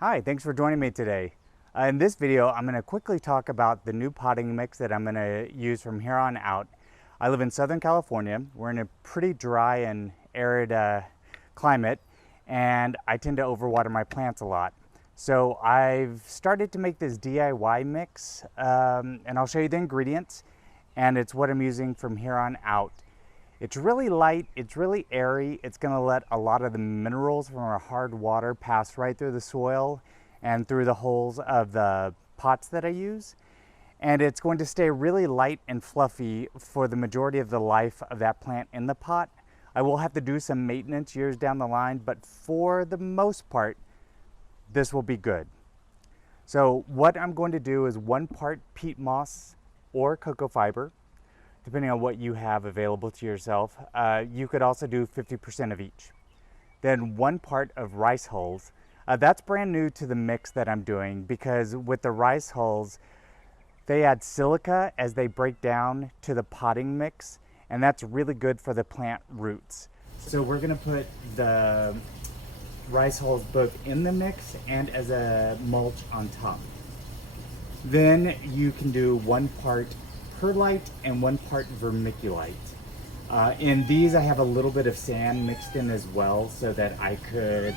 Hi, thanks for joining me today. In this video, I'm going to quickly talk about the new potting mix that I'm going to use from here on out. I live in Southern California. We're in a pretty dry and arid climate, and I tend to overwater my plants a lot. So I've started to make this DIY mix, and I'll show you the ingredients, and it's what I'm using from here on out. It's really light, it's really airy, it's going to let a lot of the minerals from our hard water pass right through the soil and through the holes of the pots that I use. And it's going to stay really light and fluffy for the majority of the life of that plant in the pot. I will have to do some maintenance years down the line, but for the most part, this will be good. So what I'm going to do is 1 part peat moss or cocoa fiber, depending on what you have available to yourself. You could also do 50% of each. Then 1 part of rice hulls. That's brand new to the mix that I'm doing, because with the rice hulls, they add silica as they break down to the potting mix, and that's really good for the plant roots. So we're gonna put the rice hulls both in the mix and as a mulch on top. Then you can do 1 part perlite and 1 part vermiculite. In these I have a little bit of sand mixed in as well, so that I could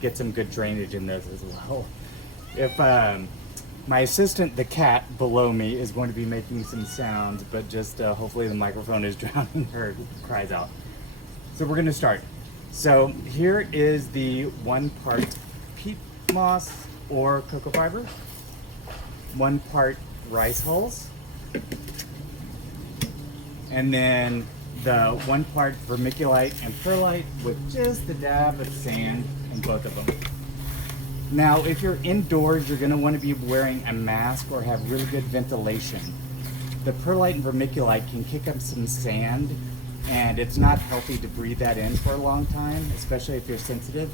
get some good drainage in those as well. If my assistant, the cat below me, is going to be making some sounds, but just hopefully the microphone is drowning her cries out. So we're going to start. So here is the 1 part peat moss or cocoa fiber, 1 part rice hulls, and then the 1 part vermiculite and perlite with just a dab of sand in both of them. Now, if you're indoors, you're going to want to be wearing a mask or have really good ventilation. The perlite and vermiculite can kick up some sand, and it's not healthy to breathe that in for a long time, especially if you're sensitive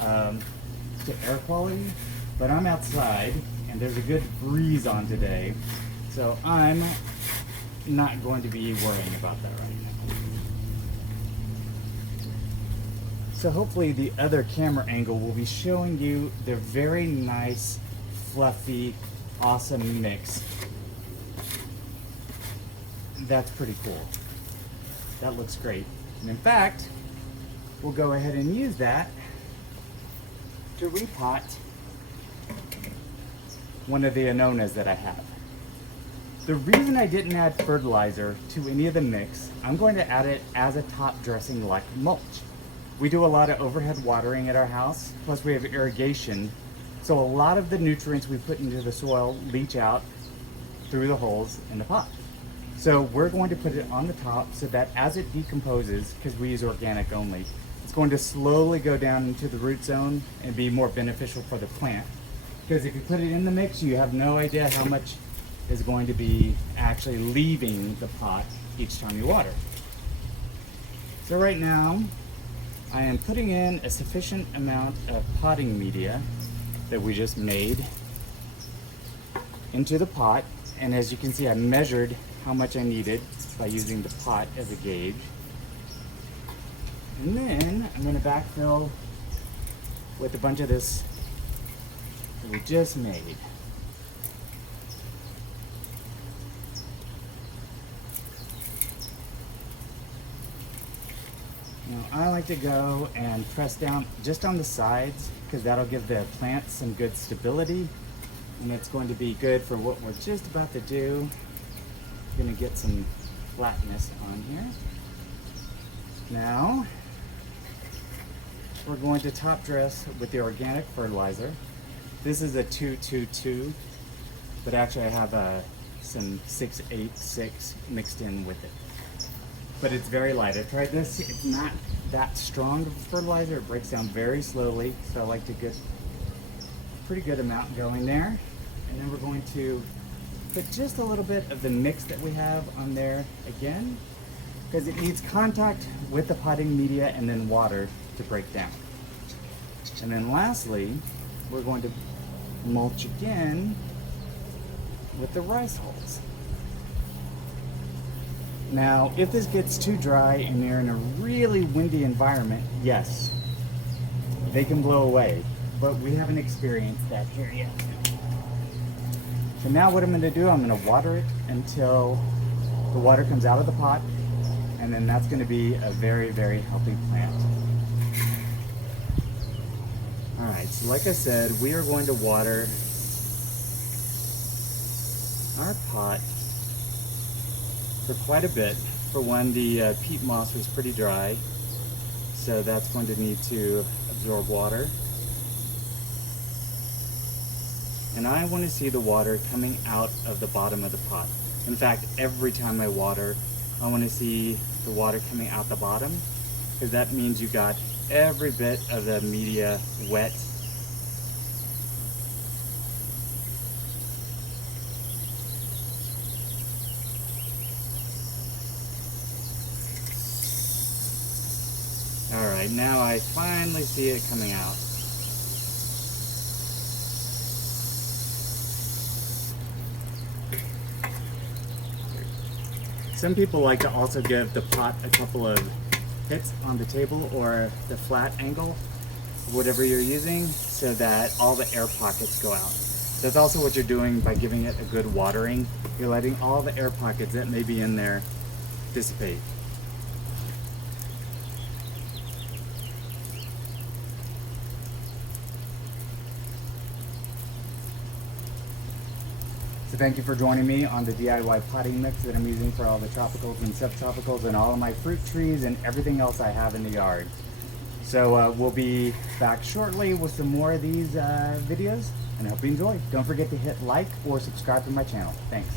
to air quality. But I'm outside, and there's a good breeze on today, so I'm not going to be worrying about that right now. So hopefully the other camera angle will be showing you the very nice, fluffy, awesome mix. That's pretty cool. That looks great. And in fact, we'll go ahead and use that to repot one of the annonas that I have. The reason I didn't add fertilizer to any of the mix, I'm going to add it as a top dressing like mulch. We do a lot of overhead watering at our house, plus we have irrigation, so a lot of the nutrients we put into the soil leach out through the holes in the pot. So we're going to put it on the top so that as it decomposes, because we use organic only, it's going to slowly go down into the root zone and be more beneficial for the plant. Because if you put it in the mix, you have no idea how much is going to be actually leaving the pot each time you water. So right now, I am putting in a sufficient amount of potting media that we just made into the pot. And as you can see, I measured how much I needed by using the pot as a gauge. And then I'm going to backfill with a bunch of this that we just made. Now, I like to go and press down just on the sides, because that'll give the plant some good stability, and it's going to be good for what we're just about to do. We're going to get some flatness on here. Now, we're going to top dress with the organic fertilizer. This is a 2-2-2, but actually I have some 6-8-6 mixed in with it. But it's very light. I tried this. It's not that strong of a fertilizer. It breaks down very slowly, so I like to get a pretty good amount going there. And then we're going to put just a little bit of the mix that we have on there again, because it needs contact with the potting media and then water to break down. And then lastly, we're going to mulch again with the rice hulls. Now, if this gets too dry and you're in a really windy environment, yes, they can blow away. but we haven't experienced that here yet. So now what I'm going to do, I'm going to water it until the water comes out of the pot, and then that's going to be a very, very healthy plant. Alright, so like I said, we are going to water our pot for quite a bit. For one, the peat moss was pretty dry, so that's going to need to absorb water. And I want to see the water coming out of the bottom of the pot. In fact, every time I water, I want to see the water coming out the bottom, because that means you got every bit of the media wet. Alright, now I finally see it coming out. Some people like to also give the pot a couple of hits on the table or the flat angle, whatever you're using, so that all the air pockets go out. That's also what you're doing by giving it a good watering. You're letting all the air pockets that may be in there dissipate. So thank you for joining me on the DIY potting mix that I'm using for all the tropicals and subtropicals and all of my fruit trees and everything else I have in the yard. So we'll be back shortly with some more of these videos, and I hope you enjoy. Don't forget to hit like or subscribe to my channel. Thanks.